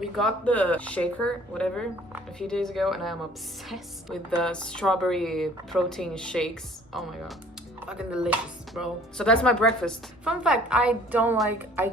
We got the shaker, whatever, a few days ago, and I am obsessed with the strawberry protein shakes. Oh my god. Fucking delicious, bro. So that's my breakfast. Fun fact, I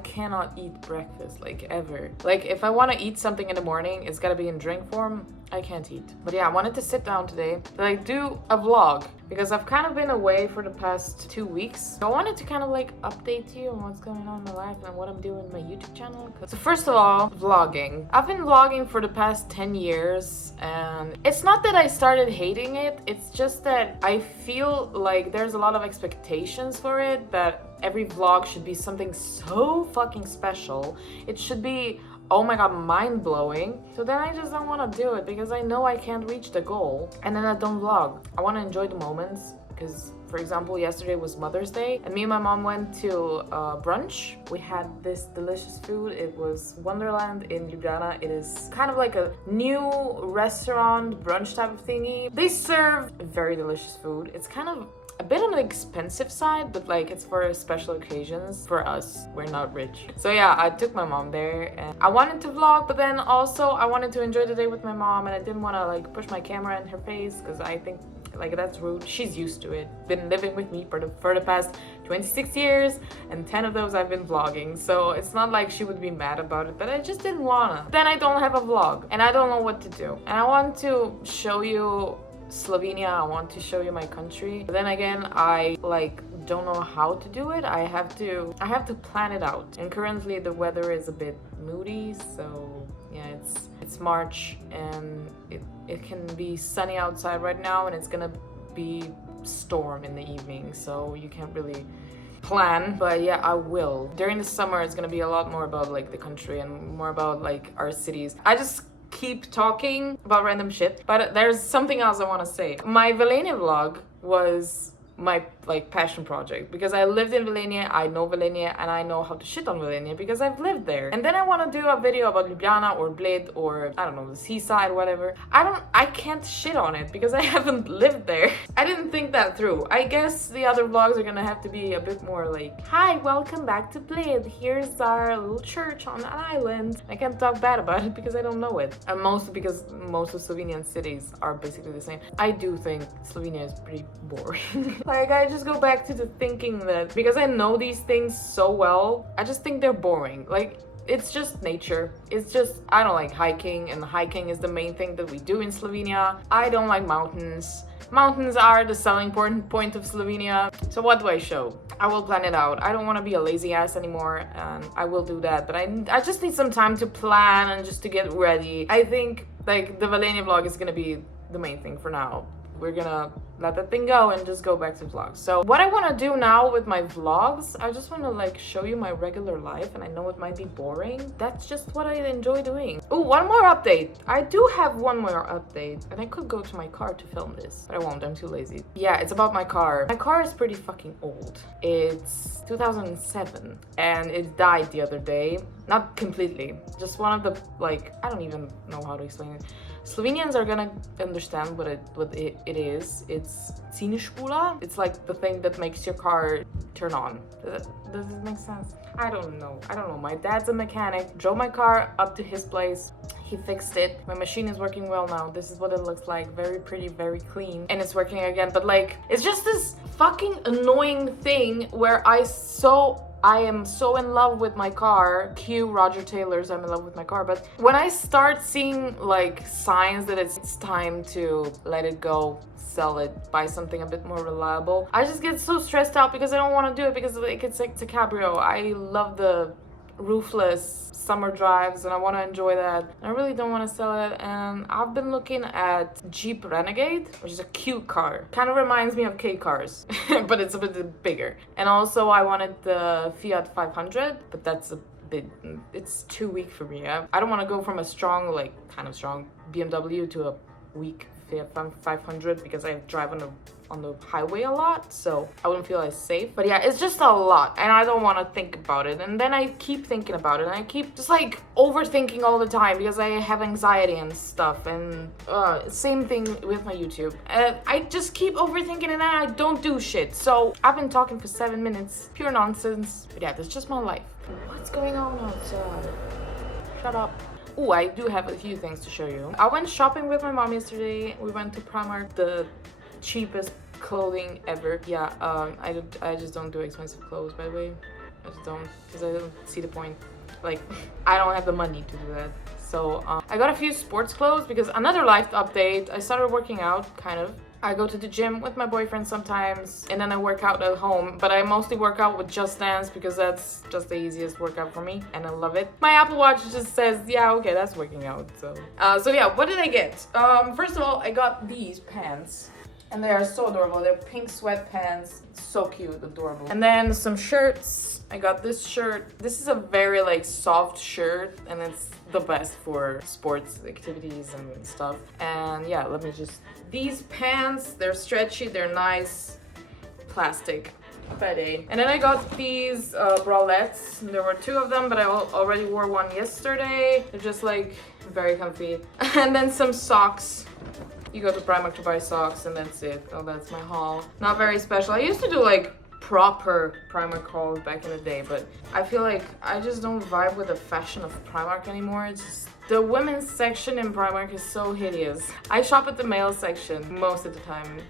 cannot eat breakfast, like, ever. Like, if I want to eat something in the morning, it's gotta be in drink form. I can't eat. But yeah, I wanted to sit down today, but I do a vlog because I've kind of been away for the past 2 weeks. So I wanted to kind of like update you on what's going on in my life and what I'm doing on my YouTube channel. So first of all, vlogging. I've been vlogging for the past 10 years and it's not that I started hating it. It's just that I feel like there's a lot of expectations for it, that every vlog should be something so fucking special. It should be, oh my god, mind-blowing. So then I just don't want to do it because I know I can't reach the goal, and then I don't vlog. I want to enjoy the moments because, for example, yesterday was Mother's Day and me and my mom went to brunch. We had this delicious food. It was Wonderland in Ljubljana. It is kind of like a new restaurant brunch type of thingy. They serve very delicious food. It's kind of a bit on the expensive side, but like it's for special occasions. For us, we're not rich. So yeah, I took my mom there and I wanted to vlog, but then also I wanted to enjoy the day with my mom and I didn't want to like push my camera in her face because I think like that's rude. She's used to it. Been living with me for the past 26 years and 10 of those I've been vlogging. So it's not like she would be mad about it, but I just didn't wanna. Then I don't have a vlog and I don't know what to do. And I want to show you Slovenia, I want to show you my country. But then again, I like don't know how to do it. I have to plan it out. And currently the weather is a bit moody, so yeah, it's March and it can be sunny outside right now and it's gonna be storm in the evening, so you can't really plan. But yeah, I will. During the summer it's gonna be a lot more about like the country and more about like our cities. I just keep talking about random shit, but there's something else I want to say. My velenje vlog was my like passion project because I lived in Velenje, I know Velenje, and I know how to shit on Velenje because I've lived there. And then I want to do a video about Ljubljana or Bled or I don't know, the seaside, whatever. I can't shit on it because I haven't lived there. I didn't think that through. I guess the other vlogs are gonna have to be a bit more like, hi, welcome back to Bled. Here's our little church on an island. I can't talk bad about it because I don't know it. And mostly because most of Slovenian cities are basically the same. I do think Slovenia is pretty boring. Like, I just go back to the thinking that because I know these things so well, I just think they're boring. Like, it's just nature. It's just, I don't like hiking, and hiking is the main thing that we do in Slovenia. I don't like mountains. Mountains are the selling point of Slovenia. So what do I show? I will plan it out. I don't want to be a lazy ass anymore, and I will do that. But I just need some time to plan and just to get ready. I think like the velenje vlog is gonna be the main thing for now. We're gonna let that thing go and just go back to vlogs. So what I want to do now with my vlogs, I just want to like show you my regular life, and I know it might be boring. That's just what I enjoy doing. Oh, one more update. I do have one more update, and I could go to my car to film this, but I won't. I'm too lazy. Yeah, it's about my car. My car is pretty fucking old. It's 2007 and it died the other day. Not completely, just one of the, like, I don't even know how to explain it. Slovenians are gonna understand what it is. It's cinešpula. It's like the thing that makes your car turn on. Does it make sense? I don't know. My dad's a mechanic. Drove my car up to his place. He fixed it. My machine is working well now. This is what it looks like. Very pretty, very clean. And it's working again. But like, it's just this fucking annoying thing where I am so in love with my car. Cue Roger Taylor's I'm in love with my car. But when I start seeing like signs that it's time to let it go, sell it, buy something a bit more reliable, I just get so stressed out because I don't want to do it because like it's like a cabrio. I love the roofless summer drives and I want to enjoy that. I really don't want to sell it, and I've been looking at Jeep Renegade, which is a cute car. Kind of reminds me of K cars, but it's a bit bigger. And also I wanted the Fiat 500, but that's a bit, it's too weak for me. I don't want to go from a strong, like kind of strong BMW to a weak Fiat 500 because I drive on the highway a lot, so I wouldn't feel as safe. But yeah, it's just a lot and I don't want to think about it, and then I keep thinking about it and I keep just like overthinking all the time because I have anxiety and stuff. And same thing with my YouTube. I just keep overthinking and then I don't do shit. So I've been talking for 7 minutes, pure nonsense. But yeah, that's just my life. What's going on outside? Shut up. Ooh, I do have a few things to show you. I went shopping with my mom yesterday. We went to Primark, the cheapest clothing ever. Yeah, I just don't do expensive clothes, by the way. I just don't, because I don't see the point. Like, I don't have the money to do that. So I got a few sports clothes because another life update. I started working out, kind of. I go to the gym with my boyfriend sometimes, and then I work out at home, but I mostly work out with Just Dance because that's just the easiest workout for me, and I love it. My Apple Watch just says, yeah, okay, that's working out. So yeah, what did I get? First of all, I got these pants, and they are so adorable. They're pink sweatpants, so cute, adorable. And then some shirts. I got this shirt. This is a very like soft shirt, and it's the best for sports activities and stuff. And yeah, let me just, these pants, they're stretchy, they're nice, plastic, pede. And then I got these bralettes. There were two of them, but I already wore one yesterday. They're just like very comfy. And then some socks. You go to Primark to buy socks, and that's it. Oh, that's my haul. Not very special. I used to do like proper Primark haul back in the day, but I feel like I just don't vibe with the fashion of Primark anymore. It's just, the women's section in Primark is so hideous. I shop at the male section most of the time.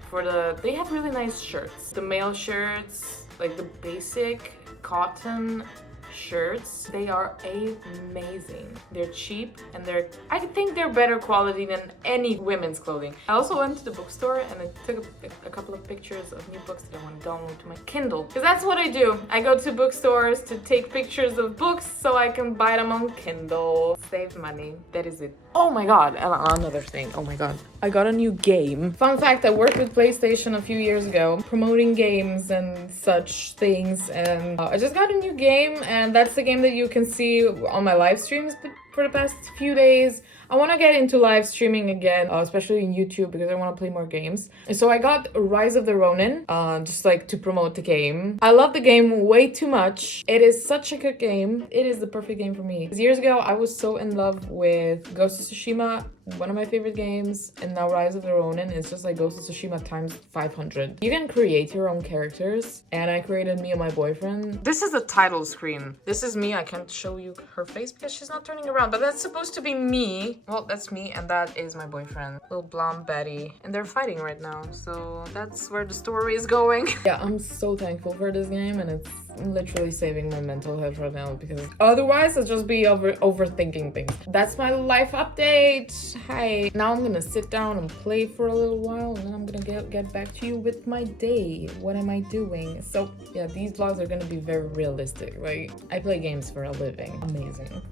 They have really nice shirts. The male shirts, like the basic cotton shirts, they are amazing. They're cheap, and I think they're better quality than any women's clothing. I also went to the bookstore and I took a couple of pictures of new books that I want to download to my Kindle, because that's what I do. I go to bookstores to take pictures of books so I can buy them on Kindle. Save money. That is it. Oh my god, another thing. Oh my god, I got a new game. Fun fact, I worked with PlayStation a few years ago promoting games and such things, and I just got a new game, and that's the game that you can see on my live streams for the past few days. I want to get into live streaming again, especially in YouTube, because I want to play more games. So I got Rise of the Ronin, just like to promote the game. I love the game way too much. It is such a good game. It is the perfect game for me. Years ago, I was so in love with Ghost of Tsushima, one of my favorite games, and now Rise of the Ronin is just like Ghost of Tsushima times 500. You can create your own characters, and I created me and my boyfriend. This is the title screen. This is me. I can't show you her face because she's not turning around, but that's supposed to be me. Well, that's me, and that is my boyfriend, little blonde Betty, and they're fighting right now, so that's where the story is going. Yeah, I'm so thankful for this game, and it's literally saving my mental health right now, because otherwise I'll just be overthinking things. That's my life update. Hi. Now I'm gonna sit down and play for a little while, and then I'm gonna get back to you with my day. What am I doing? So yeah, these vlogs are gonna be very realistic. Like, I play games for a living. Amazing.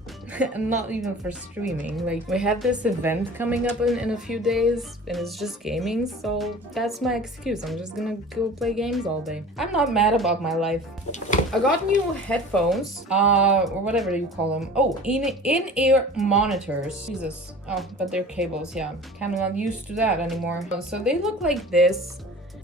And not even for streaming. Like, we have this event coming up in a few days, and it's just gaming, so that's my excuse. I'm just gonna go play games all day. I'm not mad about my life. I got new headphones, or whatever you call them. Oh, in-ear monitors. Jesus. Oh, but they're cables, yeah. Kind of not used to that anymore. So they look like this,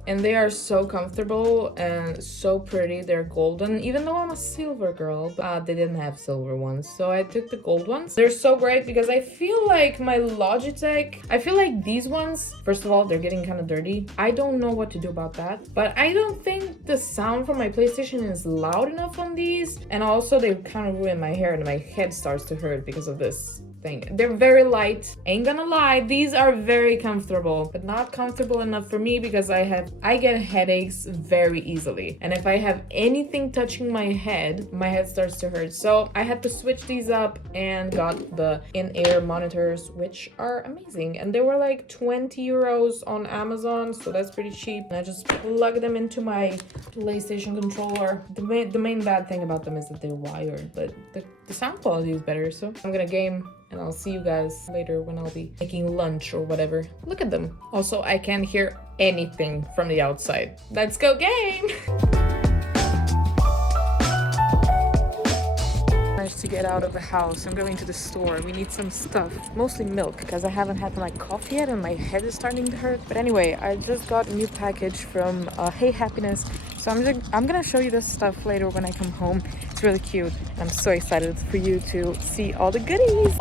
and they are so comfortable and so pretty. They're golden, even though I'm a silver girl, but they didn't have silver ones, so I took the gold ones. They're so great because I feel like my Logitech, I feel like these ones, first of all, they're getting kind of dirty. I don't know what to do about that, but I don't think the sound from my PlayStation is loud enough on these, and also they kind of ruin my hair and my head starts to hurt because of this thing. They're very light. Ain't gonna lie, these are very comfortable, but not comfortable enough for me because I get headaches very easily. And if I have anything touching my head starts to hurt. So I had to switch these up and got the in-ear monitors, which are amazing. And they were like 20 euros on Amazon, so that's pretty cheap. And I just plug them into my PlayStation controller. The main bad thing about them is that they're wired, but the sound quality is better. So I'm gonna game, and I'll see you guys later when I'll be making lunch or whatever. Look at them. Also, I can't hear anything from the outside. Let's go game! Managed to get out of the house. I'm going to the store. We need some stuff, mostly milk, because I haven't had my coffee yet and my head is starting to hurt. But anyway, I just got a new package from Hey Happiness. So I'm gonna show you this stuff later when I come home. It's really cute. I'm so excited for you to see all the goodies.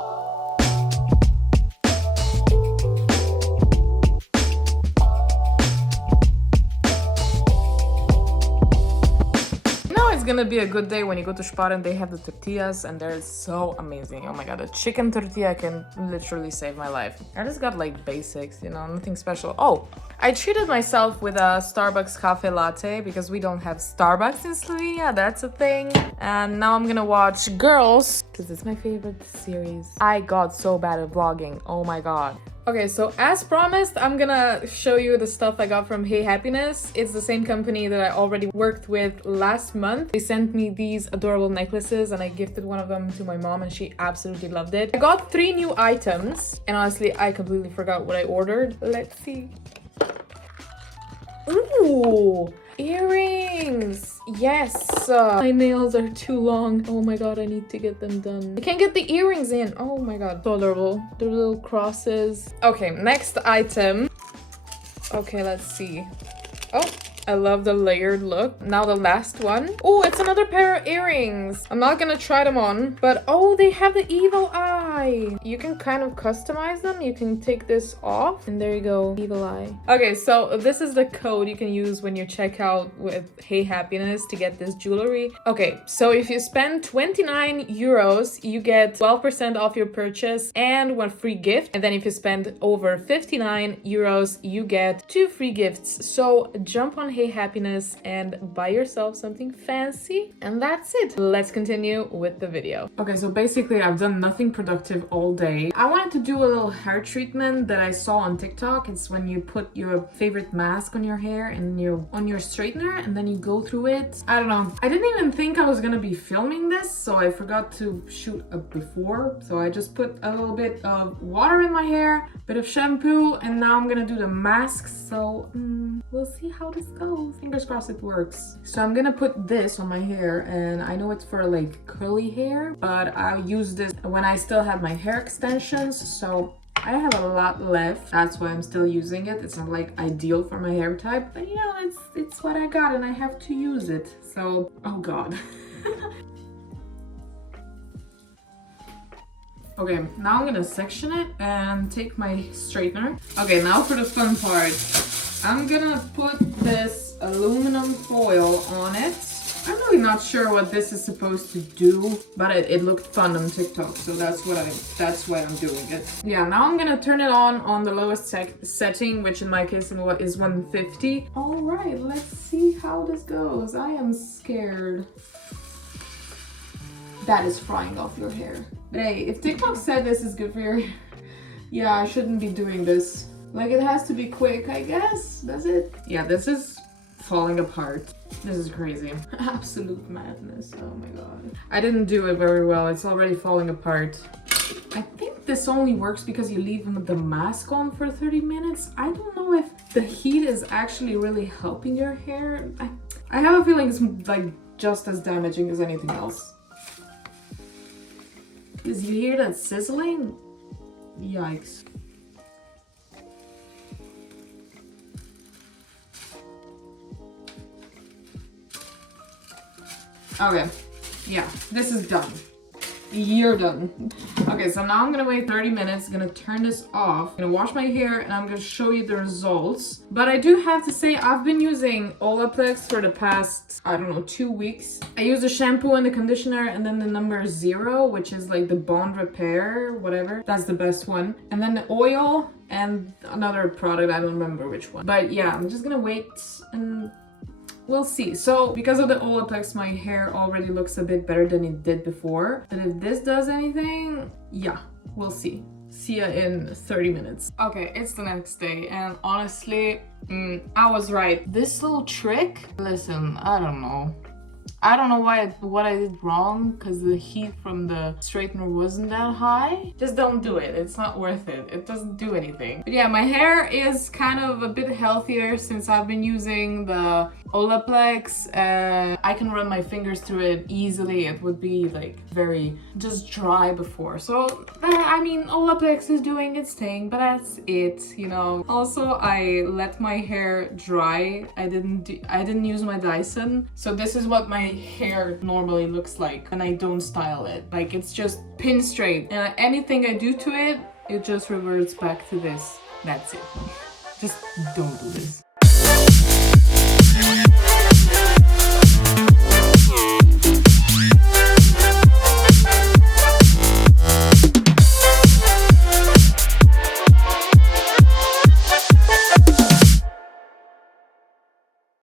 It's gonna gonna be a good day when you go to Spar and they have the tortillas and they're so amazing. Oh my god, a chicken tortilla can literally save my life. I just got like basics, you know, nothing special. Oh, I treated myself with a Starbucks cafe latte because we don't have Starbucks in Slovenia, that's a thing. And now I'm gonna watch Girls because it's my favorite series. I got so bad at vlogging, oh my god. Okay, so as promised, I'm gonna show you the stuff I got from Hey Happiness. It's the same company that I already worked with last month. They sent me these adorable necklaces and I gifted one of them to my mom and she absolutely loved it. I got 3 new items and honestly, I completely forgot what I ordered. Let's see. Ooh! Earrings! Yes! My nails are too long. Oh my god, I need to get them done. I can't get the earrings in. Oh my god. So adorable. The little crosses. Okay, next item. Okay, let's see. Oh, I love the layered look. Now the last one. Oh, it's another pair of earrings. I'm not gonna try them on, but oh, they have the evil eye. You can kind of customize them. You can take this off and there you go, evil eye. Okay, so this is the code you can use when you check out with Hey Happiness to get this jewelry. Okay, so if you spend 29 euros, you get 12% off your purchase and 1 free gift. And then if you spend over 59 euros, you get 2 free gifts. So jump on Hey Happiness and buy yourself something fancy, and that's it. Let's continue with the video. Okay, so basically I've done nothing productive all day. I wanted to do a little hair treatment that I saw on TikTok. It's when you put your favorite mask on your hair and on your straightener and then you go through it. I don't know, I didn't even think I was gonna be filming this, so I forgot to shoot a before. So I just put a little bit of water in my hair, bit of shampoo, and now I'm gonna do the mask. So we'll see how this goes. Fingers crossed it works. So I'm gonna put this on my hair, and I know it's for like curly hair, but I'll use this when I still have my hair extensions. So I have a lot left. That's why I'm still using it. It's not like ideal for my hair type, but you know, it's what I got and I have to use it. So, oh god. Okay, now I'm gonna section it and take my straightener. Okay, now for the fun part. I'm gonna put this aluminum foil on it. I'm really not sure what this is supposed to do, but it looked fun on TikTok, so that's why I'm doing it. Yeah, now I'm gonna turn it on the lowest setting, which in my case is 150. All right, let's see how this goes. I am scared. That is frying off your hair. But hey, if TikTok said this is good for your hair, yeah, I shouldn't be doing this. Like, it has to be quick, I guess. Does it? Yeah, this is falling apart. This is crazy. Absolute madness. Oh my god. I didn't do it very well. It's already falling apart. I think this only works because you leave the mask on for 30 minutes. I don't know if the heat is actually really helping your hair. I have a feeling it's like just as damaging as anything else. Did you hear that sizzling? Yikes. Okay, yeah, this is done. You're done. Okay, so now I'm gonna wait 30 minutes, gonna turn this off, gonna wash my hair, and I'm gonna show you the results. But I do have to say, I've been using Olaplex for the past, I don't know, 2 weeks. I use the shampoo and the conditioner, and then the number 0, which is like the bond repair, whatever. That's the best one. And then the oil and another product, I don't remember which one. But yeah, I'm just gonna wait and we'll see. So because of the Olaplex, my hair already looks a bit better than it did before. But if this does anything, yeah, we'll see. See ya in 30 minutes. Okay, it's the next day, and honestly, I was right. This little trick, listen, I don't know what I did wrong, because the heat from the straightener wasn't that high. Just don't do it. It's not worth it. It doesn't do anything. But yeah, my hair is kind of a bit healthier since I've been using the Olaplex. I can run my fingers through it easily. It would be like very just dry before. So, I mean, Olaplex is doing its thing, but that's it, you know. Also, I let my hair dry. I didn't use my Dyson. So this is what my hair normally looks like when I don't style it. Like, it's just pin straight, and anything I do to it, it just reverts back to this. That's it. Just don't do this.